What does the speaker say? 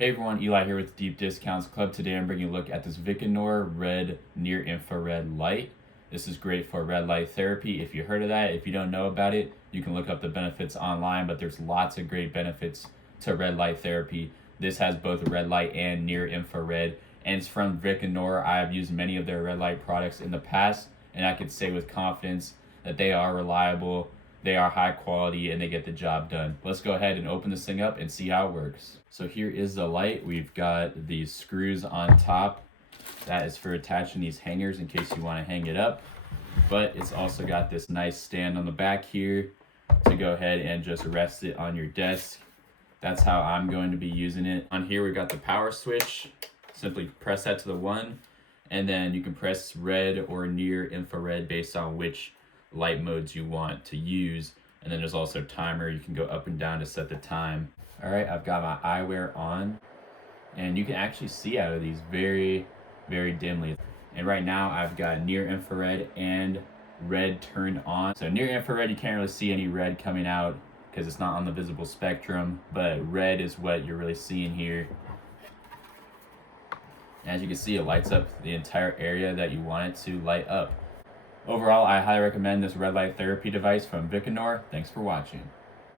Hey everyone, Eli here with Deep Discounts Club. Today I'm bringing a look at this Viconor red near infrared light. This is great for red light therapy. If you heard of that, if you don't know about it, you can look up the benefits online, but there's lots of great benefits to red light therapy. This has both red light and near infrared, and it's from Viconor. I have used many of their red light products in the past, and I can say with confidence that they are reliable, they are high quality, and they get the job done. Let's go ahead and open this thing up and see how it works. So here is the light. We've got these screws on top. That is for attaching these hangers in case you want to hang it up. But it's also got this nice stand on the back here to go ahead and just rest it on your desk. That's how I'm going to be using it. On here we've got the power switch. Simply press that to the 1, and then you can press red or near infrared based on which light modes you want to use. And then there's also a timer. You can go up and down to set the time. All right, I've got my eyewear on, and you can actually see out of these very, very dimly. And right now I've got near infrared and red turned on. So near infrared, you can't really see any red coming out because it's not on the visible spectrum, but red is what you're really seeing here. As you can see, it lights up the entire area that you want it to light up. Overall, I highly recommend this red light therapy device from Viconor. Thanks for watching.